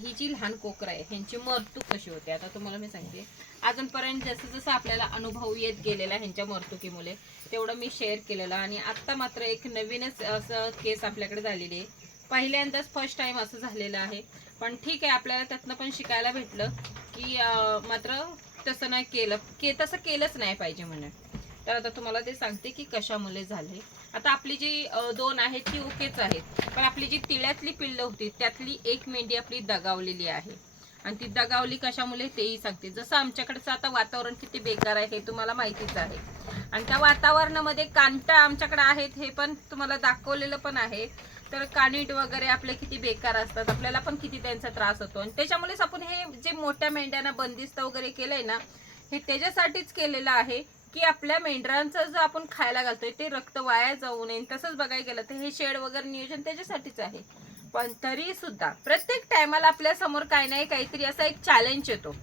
ही जी लहान कोकरं आहे ह्यांची मरतूक कशी होते? आता तुम्हाला मी सांगते. अजूनपर्यंत जसं जसं आपल्याला अनुभव येत गेलेला ह्यांच्या मरतुकीमुळे तेवढं मी शेअर केलेलं आणि आत्ता मात्र एक नवीनच असं केस आपल्याकडे झालेली आहे. पहिल्यांदाच फर्स्ट टाइम असं झालेलं आहे. पण ठीक आहे आपल्याला त्यातनं पण शिकायला भेटलं की मात्र तसं नाही केलं के तसं केलंच नाही पाहिजे म्हणून. तर आता तुम्हाला ते सांगते की कशामुळे झाले. आता आपली जी दोन आहेत ती ओकेच आहेत. पण आपली जी तिळ्यातली पिल्लं होती त्यातली एक मेंढी आपली दगावलेली आहे. आणि ती दगावली कशामुळे तेही सांगते. जसं आमच्याकडचं आता वातावरण किती बेकार आहे हे तुम्हाला माहितीच आहे. आणि त्या वातावरणामध्ये कांटा आमच्याकडे आहेत हे पण तुम्हाला दाखवलेलं पण आहे. तर कानिट वगैरे आपले किती बेकार असतात आपल्याला पण किती त्यांचा त्रास होतो. आणि त्याच्यामुळेच आपण हे जे मोठ्या मेंढ्यांना बंदिस्त वगैरे केलंय ना हे त्याच्यासाठीच केलेलं आहे. की आपल्या मेंढरांचं जो आपण खायला घालतोय ते रक्त वाया जाऊ नये. तसंच बघायला गेलं तर हे शेड वगैरे नियोजन त्याच्यासाठीच आहे. पण तरी सुद्धा प्रत्येक टायमाला आपल्यासमोर काही नाही काहीतरी असा एक चॅलेंज येतो.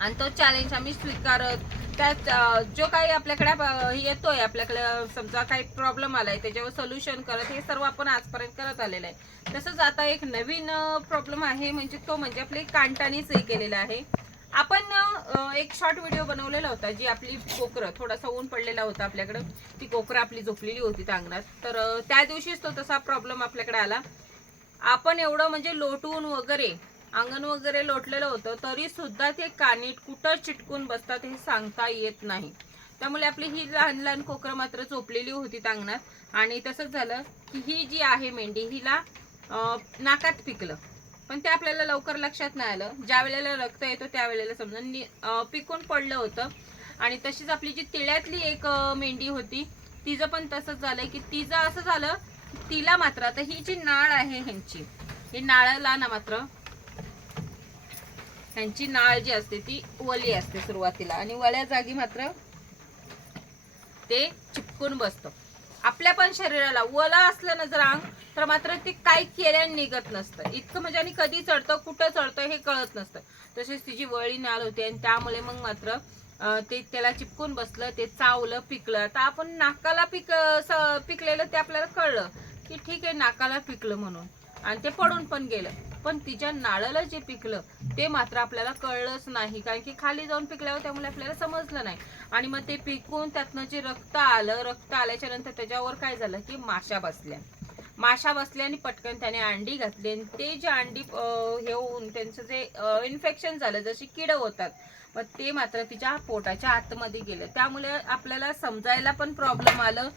आणि तो चॅलेंज आम्ही स्वीकारत त्यात जो काही आपल्याकडे येतोय आपल्याकडे समजा काही प्रॉब्लेम आलाय त्याच्यावर सोल्युशन करत हे सर्व आपण आजपर्यंत करत आलेलं आहे. तसंच आता एक नवीन प्रॉब्लेम आहे म्हणजे तो म्हणजे आपले कांटानेच हे केलेलं आहे. आपण एक शॉर्ट व्हिडिओ बनवलेला होता जी आपली कोकरं थोडासा ऊन पडलेला होता आपल्याकडं. ती कोकरं आपली झोपलेली होती अंगणात तर त्या दिवशीच तो तसा प्रॉब्लेम आपल्याकडे आला. आपण एवढं म्हणजे लोटून वगैरे अंगण वगैरे लोटलेलं होतं तरी सुद्धा ते कानीट कुठं चिटकून बसतात हे सांगता येत नाही. त्यामुळे आपली ही लहान लहान कोकरं मात्र झोपलेली होती अंगणात आणि तसंच झालं की ही जी आहे मेंढी हिला नाकात पिकलं. पण ते आपल्याला लवकर लक्षात नाही आलं. ज्या वेळेला रक्त येतो त्यावेळेला समजा नि- पिकून पडलं होतं. आणि तशीच आपली जी तिळ्यातली एक मेंढी होती तिचं पण तसंच झालं की तिचं असं झालं तिला मात्र आता ही जी नाळ आहे ह्यांची ही नाळाला ना मात्र ह्यांची नाळ जी असते ती वली असते सुरुवातीला. आणि वल्या जागी मात्र ते चिपकून बसतं. आपल्या पण शरीराला वला असलं ना जर अंग तर मात्र ते काय केल्याने निघत नसतं. इतकं म्हणजे आणि कधी चढतं कुठं चढतं हे कळत नसतं. तसेच तिची वळी नाळ होती आणि त्यामुळे मग मात्र ते त्याला चिपकून बसलं ते चावलं पिकलं. आता आपण नाकाला पिक स- पिकलेलं ते आपल्याला कळलं की ठीक आहे नाकाला पिकलं म्हणून. आणि ते पडून पण गेलं. पण तिच्या नाळाला जे पिकलं ते मात्र आपल्याला कळलंच नाही. कारण की खाली जाऊन पिकल्यावर त्यामुळे आपल्याला समजलं नाही. आणि मग ते पिकून त्यातनं जे रक्त आलं रक्त आल्याच्यानंतर त्याच्यावर काय झालं की माशा बसल्या. माशा बसल्या आणि पटकन त्याने अंडी घातली. आणि ते जे अंडी हे होऊन त्यांचं जे इन्फेक्शन झालं जशी किड होतात मग ते मात्र तिच्या पोटाच्या आतमध्ये गेलं. त्यामुळे आपल्याला समजायला पण प्रॉब्लेम आलं.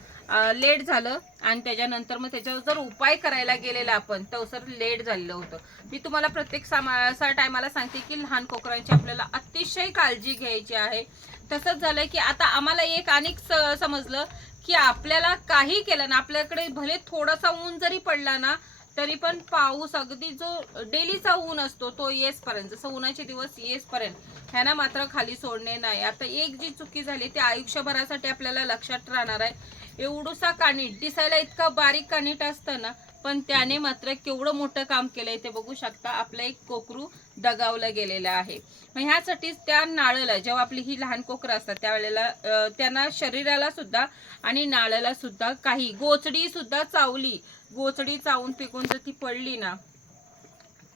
लेट झालं आणि त्याच्यानंतर मग त्याच्यावर जर उपाय करायला गेलेला आपण तर सर लेट झालेलं होतं. मी तुम्हाला प्रत्येक सामा टायमाला सांगते की लहान कोकरांची आपल्याला अतिशय काळजी घ्यायची आहे. तसंच झालं की आता आम्हाला एक अनेक समजलं की आपल्याला काही केलं ना आपल्याकडे भले थोडासा ऊन जरी पडला ना तरी पण पाऊस अगदी जो डेलीचा ऊन असतो तो येसपर्यंत जसं उन्हाचे दिवस येसपर्यंत ह्यांना मात्र खाली सोडणे नाही. आता एक जी चुकी झाली ती आयुष्यभरासाठी आपल्याला लक्षात राहणार आहे. एवढूसा कानीट दिसायला इतका बारीक कानीट असतं ना पण त्याने मात्र केवढं मोठं काम केलंय ते बघू शकता. आपलं एक कोकरू दगावलं गेलेलं आहे. मग ह्यासाठीच त्या नाळाला जेव्हा आपली ही लहान कोकरं असतात त्यावेळेला त्यांना शरीराला सुद्धा आणि नाळाला सुद्धा काही गोचडी सुद्धा चावली. गोचडी चावून पिकून जर ती पडली ना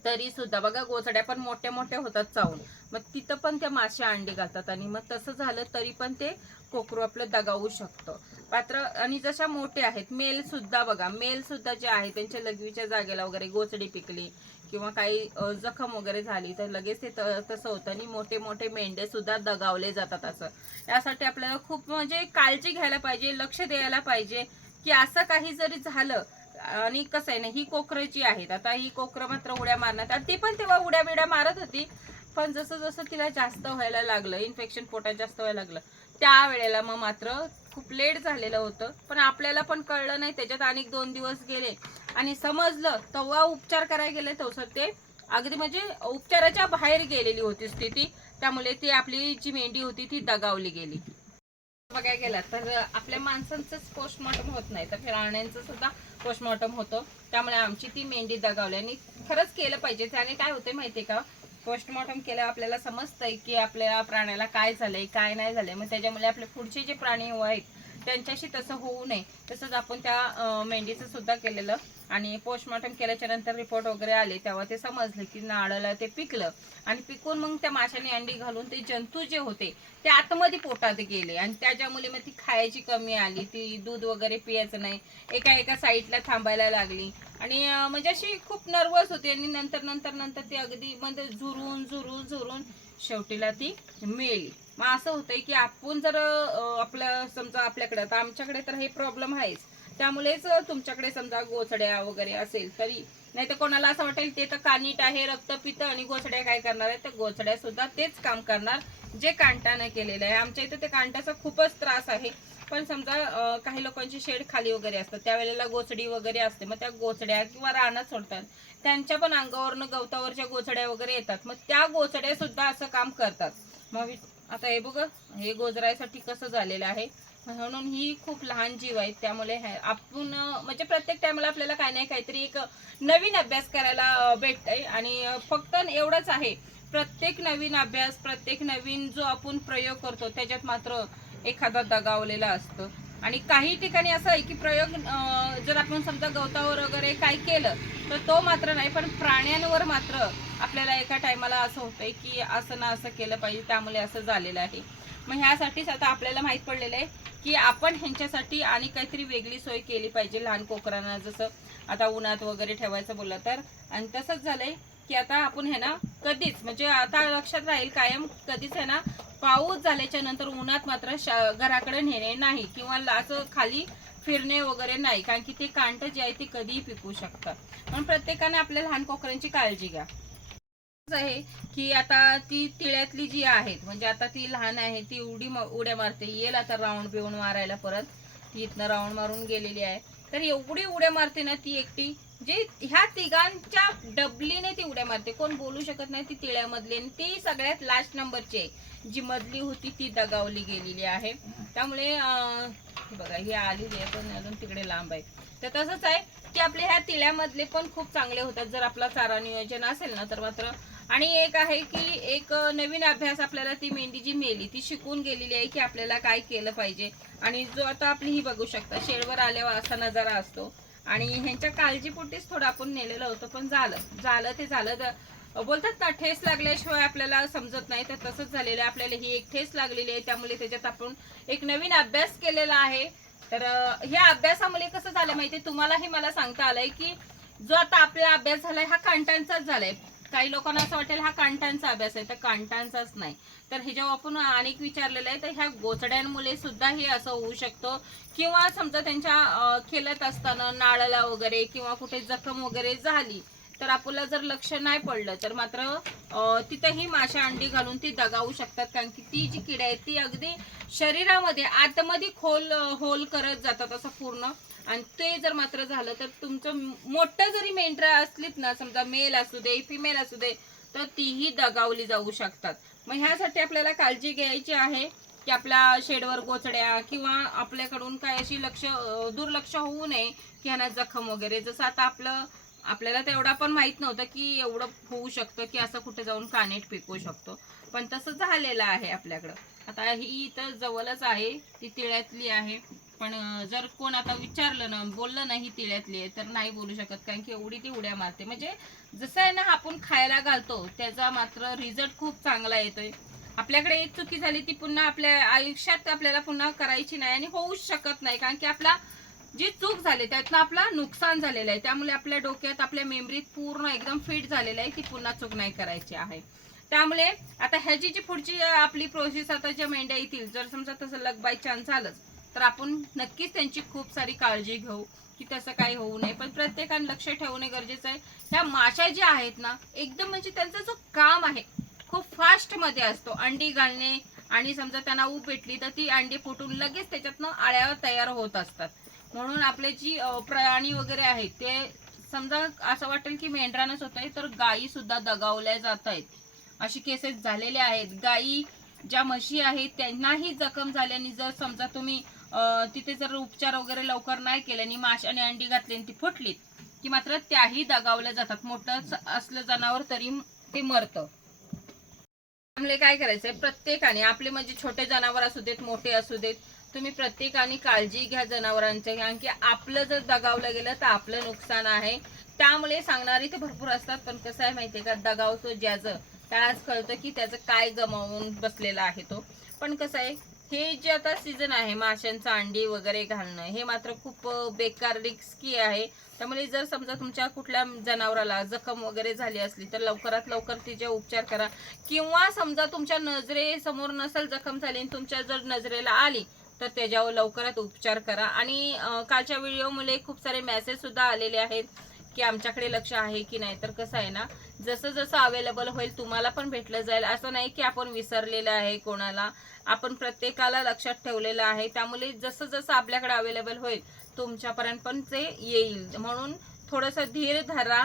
तरी सुद्धा. बघा गोचड्या पण मोठ्या मोठ्या होतात चावून. मग तिथं पण त्या मासे अंडी घालतात आणि मग तसं झालं तरी पण ते कोकरू आपलं दगावू शकतं. मात्र आणि जशा मोठे आहेत मेल सुद्धा बघा मेल सुद्धा जे आहे त्यांच्या लघवीच्या जागेला वगैरे गोचडी पिकली किंवा काही जखम वगैरे झाली तर लगेच ते त- तसं होतं आणि मोठे मोठे मेंढे सुद्धा दगावले जातात असं. यासाठी आपल्याला खूप म्हणजे काळजी घ्यायला पाहिजे लक्ष द्यायला पाहिजे की असं काही जरी झालं आणि कसं आहे ना ही कोकरं जी आहेत आता ही कोकरं मात्र उड्या मारण्यात आणि ती पण तेव्हा उड्या बिड्या मारत होती पण जसं जसं तिला जास्त व्हायला लागलं इन्फेक्शन पोटात जास्त व्हायला लागलं त्या वेळेला मग मात्र खूप लेट झालेलं होतं. पण आपल्याला पण कळलं नाही त्याच्यात अनेक दोन दिवस गेले. आणि समजलं तेव्हा उपचार करायला गेले तसं ते अगदी म्हणजे उपचाराच्या बाहेर गेलेली होती स्थिती. त्यामुळे ती आपली जी मेंढी होती ती दगावली गेली. बघायला गेला तर आपल्या माणसांचंच पोस्टमॉर्टम होत नाही. तर प्राण्यांचं सुद्धा पोस्टमॉर्टम होतं. त्यामुळे आमची ती मेंढी दगावली आणि खरंच केलं पाहिजे. त्याने काय होते माहितीये का? पोस्टमॉर्टम केल्यावर आपल्याला समजतंय की आपल्या प्राण्याला काय झालंय काय नाही झालंय. मग त्याच्यामुळे आपले पुढचे जे प्राणी आहेत त्यांच्याशी तसं होऊ नये. तसंच आपण त्या मेंढीचं सुद्धा केलेलं. आणि पोस्टमॉर्टम केल्याच्यानंतर रिपोर्ट वगैरे आले तेव्हा ते समजले की नाळाला ते पिकलं. आणि पिकून मग त्या माशाने अंडी घालून ते जंतू जे होते ते आतमध्ये पोटात गेले. आणि त्याच्यामुळे मग ती खायची कमी आली. ती दूध वगैरे पियायचं नाही. एका एका साईडला थांबायला लागली. आणि म्हणजे अशी खूप नर्वस होती आणि नंतर नंतर नंतर ती अगदी म्हणजे झुरून झुरून झुरून शेवटीला ती मिळली मग असं होतंय की आपण जर आपलं समजा आपल्याकडे आता आमच्याकडे तर हे प्रॉब्लेम आहेच. त्यामुळेच तुमच्याकडे समजा गोचड्या वगैरे असेल तरी नाही तर कोणाला असं वाटेल ते तर कानीट आहे रक्त पितं आणि गोचड्या काय करणार आहे तर गोचड्या सुद्धा तेच काम करणार जे कांटानं केलेलं आहे. आमच्या इथं ते कांटाचा खूपच त्रास आहे. पण समजा काही लोकांची शेड खाली वगैरे असतात त्यावेळेला गोचडी वगैरे असते. मग त्या गोचड्या किंवा रानात सोडतात. त्यांच्या पण अंगावरनं गवतावरच्या गोचड्या वगैरे येतात. मग त्या गोचड्या सुद्धा असं काम करतात. मग आता हे बघ हे गोजरायसाठी कसं झालेलं आहे. म्हणून ही खूप लहान जीव आहे त्यामुळे आपण म्हणजे प्रत्येक टायमाला आपल्याला काही नाही काहीतरी एक नवीन अभ्यास करायला अं, भेटतंय. आणि फक्त एवढंच आहे. प्रत्येक नवीन अभ्यास प्रत्येक नवीन जो आपण प्रयोग करतो त्याच्यात मात्र एखादा दगावलेला असतो. आणि काही ठिकाणी असं आहे की प्रयोग जर आपण समजा गवतावर वगैरे काय केलं तर तो मात्र नाही पण प्राण्यांवर मात्र आपल्याला एका टायमाला असं होतंय की असं ना असं केलं पाहिजे त्यामुळे असं झालेलं आहे. मग ह्यासाठीच आता आपल्याला माहीत पडलेलं आहे की आपण ह्यांच्यासाठी आणि काहीतरी वेगळी सोय केली पाहिजे लहान कोकरांना. जसं आता उन्हात वगैरे ठेवायचं बोललं तर आणि तसंच झालंय की आता आपण हे ना कधीच म्हणजे आता लक्षात राहील कायम कधीच आहे ना पाऊस झाल्याच्यानंतर उन्हात मात्र घराकडे नेणे नाही किंवा असं खाली फिरणे वगैरे नाही कारण की ते कांट जे आहे ते कधीही पिकू शकतात. म्हणून प्रत्येकाने आपल्या लहान कोकऱ्यांची काळजी घ्या. आहे की आता ती तिळ्यातली जी आहेत म्हणजे आता ती लहान आहे ती उडी उड्या मारते. येईल आता राऊंड बिवून मारायला परत. ती इथनं राऊंड मारून गेलेली आहे. तर एवढी उड्या मारते ना ती एकटी जे ह्या तिघांच्या डबलीने ती उड्या मारते. कोण बोलू शकत नाही ती तिळ्यामधली आणि ती सगळ्यात लास्ट नंबरची आहे. जी मधली होती ती दगावली गेलेली आहे. त्यामुळे हे बघा ही आलेली आहे पण अजून तिकडे लांब आहे. तर तसंच आहे की आपले ह्या तिळ्यामधले पण खूप चांगले होतात. जर आपला चारा नियोजन असेल ना तर मात्र. आणि एक आहे की एक नवीन अभ्यास आपल्याला ती मेंढी जी मेली ती शिकून गेलेली आहे की आपल्याला काय केलं पाहिजे. आणि जो आता आपली ही बघू शकता शेडवर आल्यावर असा नजारा असतो. आणि ह्यांच्या काळजीपोटीच थोडं आपण नेलेलं होतं पण झालं. झालं ते झालं. तर बोलतात ना ठेस लागल्याशिवाय आपल्याला समजत नाही तर तसंच झालेलं आहे. आपल्याला ही एक ठेस लागलेली आहे त्यामुळे त्याच्यात आपण एक नवीन अभ्यास केलेला आहे. तर ह्या अभ्यासामुळे कसं झालं माहिती तुम्हालाही मला सांगता आलंय की जो आता आपला अभ्यास झालाय हा कांटांचाच झालाय. काही लोकांना असं वाटेल हा कांटांचा अभ्यास आहे तर कांटांचाच नाही. तर हे जेव्हा आपण अनेक विचारलेलं आहे तर ह्या गोचड्यांमुळे सुद्धा हे असं होऊ शकतो. किंवा समजा त्यांच्या खेळत असताना नाळाला वगैरे किंवा कुठे जखम वगैरे झाली तर आपल्याला जर लक्ष नाही पडलं तर मात्र तिथंही माशा अंडी घालून ती दगावू शकतात. कारण की ती जी किड आहे ती अगदी शरीरामध्ये आतमध्ये खोल होल करत जातात असं पूर्ण. आणि ते जर मात्र झालं तर तुमचं मोठं जरी मेंढरा असलीत ना समजा मेल असू दे फिमेल असू दे तर तीही दगावली जाऊ शकतात. मग ह्यासाठी आपल्याला काळजी घ्यायची आहे की आपल्या शेडवर गोचड्या किंवा आपल्याकडून काय अशी लक्ष दुर्लक्ष होऊ नये की ह्यांना जखम वगैरे. जसं आता आपलं आपल्याला तेवढा पण माहीत नव्हतं की एवढं होऊ शकतं की असं कुठे जाऊन कानेट पिकवू शकतो. पण तसं झालेलं आहे आपल्याकडं. आता ही इथं जवळच आहे ती तिळ्यातली आहे. पण जर कोण आता विचारलं ना बोललं नाही तिळ्यातली आहे तर नाही बोलू शकत कारण की एवढी ती उड्या मारते. म्हणजे जसं आहे ना आपण खायला घालतो त्याचा मात्र रिझल्ट खूप चांगला येतोय. आपल्याकडे एक चुकी झाली ती पुन्हा आपल्या आयुष्यात आपल्याला पुन्हा करायची नाही आणि होऊच शकत नाही कारण की आपला जी चूक झाली त्यातनं आपलं नुकसान झालेलं आहे. त्यामुळे आपल्या डोक्यात आपल्या मेमरीत पूर्ण एकदम फिट झालेलं आहे की पुन्हा चूक नाही करायची आहे. त्यामुळे आता ह्याची जी पुढची आपली प्रोसेस आता ज्या मेंढ्या येतील जर समजा तसं लग बाय चान्स झालंच तर आपण नक्कीच त्यांची खूप सारी काळजी घेऊ की तसं काही होऊ नये. पण प्रत्येकाने लक्ष ठेवणे गरजेचं आहे. ह्या माशा ज्या आहेत ना एकदम म्हणजे त्यांचं जो काम आहे खूप फास्टमध्ये असतो. अंडी घालणे आणि समजा त्यांना ऊब भेटली तर ती अंडी फुटून लगेच त्याच्यातनं आळ्या तयार होत असतात. म्हणून आपले जी प्राणी वगैरे आहेत ते समजा असं वाटेल की मेंढरानच होत आहे तर गायी सुद्धा दगावल्या जात आहेत. अशी केसेस झालेले आहेत. गायी ज्या म्हशी आहेत त्यांनाही जखम झाल्याने जर समजा तुम्ही तिथे जर उपचार वगैरे लवकर नाही केले आणि माशाने अंडी घातली आणि ती फुटलीत की मात्र त्याही दगावल्या जातात. मोठं स- असलं जनावर तरी ते मरतं. त्यामुळे काय करायचंय? प्रत्येकाने आपले म्हणजे छोटे जनावर असू देत मोठे असू देत तुम्ही प्रत्येकाने काळजी घ्या जनावरांच्या कारण की आपलं जर दगावलं गेलं तर आपलं नुकसान आहे. त्यामुळे सांगणारी ते भरपूर असतात पण कसं आहे माहितीये का? दगावतो ज्याचं त्यालाच कळतं की त्याचं काय गमावून बसलेला आहे तो. पण कसं आहे हे जे आता सीझन आहे माशांचं अंडी वगैरे घालणं हे मात्र खूप बेकार रिस्की आहे. त्यामुळे जर समजा तुमच्या कुठल्या जनावराला जखम वगैरे झाली असली तर लवकरात लवकर तिचे उपचार करा. किंवा समजा तुमच्या नजरेसमोर नसेल जखम झाली आणि तुमच्या जर नजरेला आली तर त्याच्यावर लवकरात उपचार करा. आणि कालच्या व्हिडिओमुळे खूप सारे मेसेजसुद्धा आलेले आहेत. की आमच्याकडे लक्ष आहे की नाही तर कसं आहे ना जसं जसं अवेलेबल होईल तुम्हाला पण भेटलं जाईल. असं नाही की आपण विसरलेलं आहे कोणाला. आपण प्रत्येकाला लक्षात ठेवलेलं आहे. त्यामुळे जसं जसं आपल्याकडे अवेलेबल होईल तुमच्यापर्यंत पण ते येईल. म्हणून थोडंसं धीर धरा.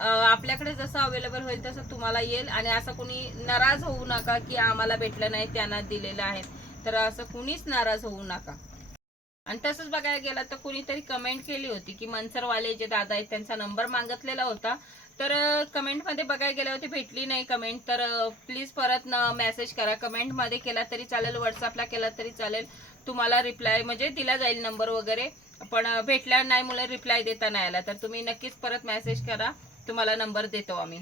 आपल्याकडे जसं अवेलेबल होईल तसं तुम्हाला येईल. आणि असं कोणी नाराज होऊ नका की आम्हाला भेटलं नाही त्यांना दिलेलं आहे. तर असं कुणीच नाराज होऊ नका. आणि तसंच बघायला गेलं तर कुणीतरी कमेंट केली होती की मनसरवाले जे दादा आहेत त्यांचा नंबर मागितलेला होता. तर कमेंटमध्ये बघायला गेल्या होती भेटली नाही कमेंट तर प्लीज परत मेसेज करा. कमेंटमध्ये केला तरी चालेल व्हॉट्सअपला केला तरी चालेल. तुम्हाला रिप्लाय म्हणजे दिला जाईल नंबर वगैरे. पण भेटल्या नाही मुलं रिप्लाय देता नाही आला. तर तुम्ही नक्कीच परत मेसेज करा. तुम्हाला नंबर देतो आम्ही.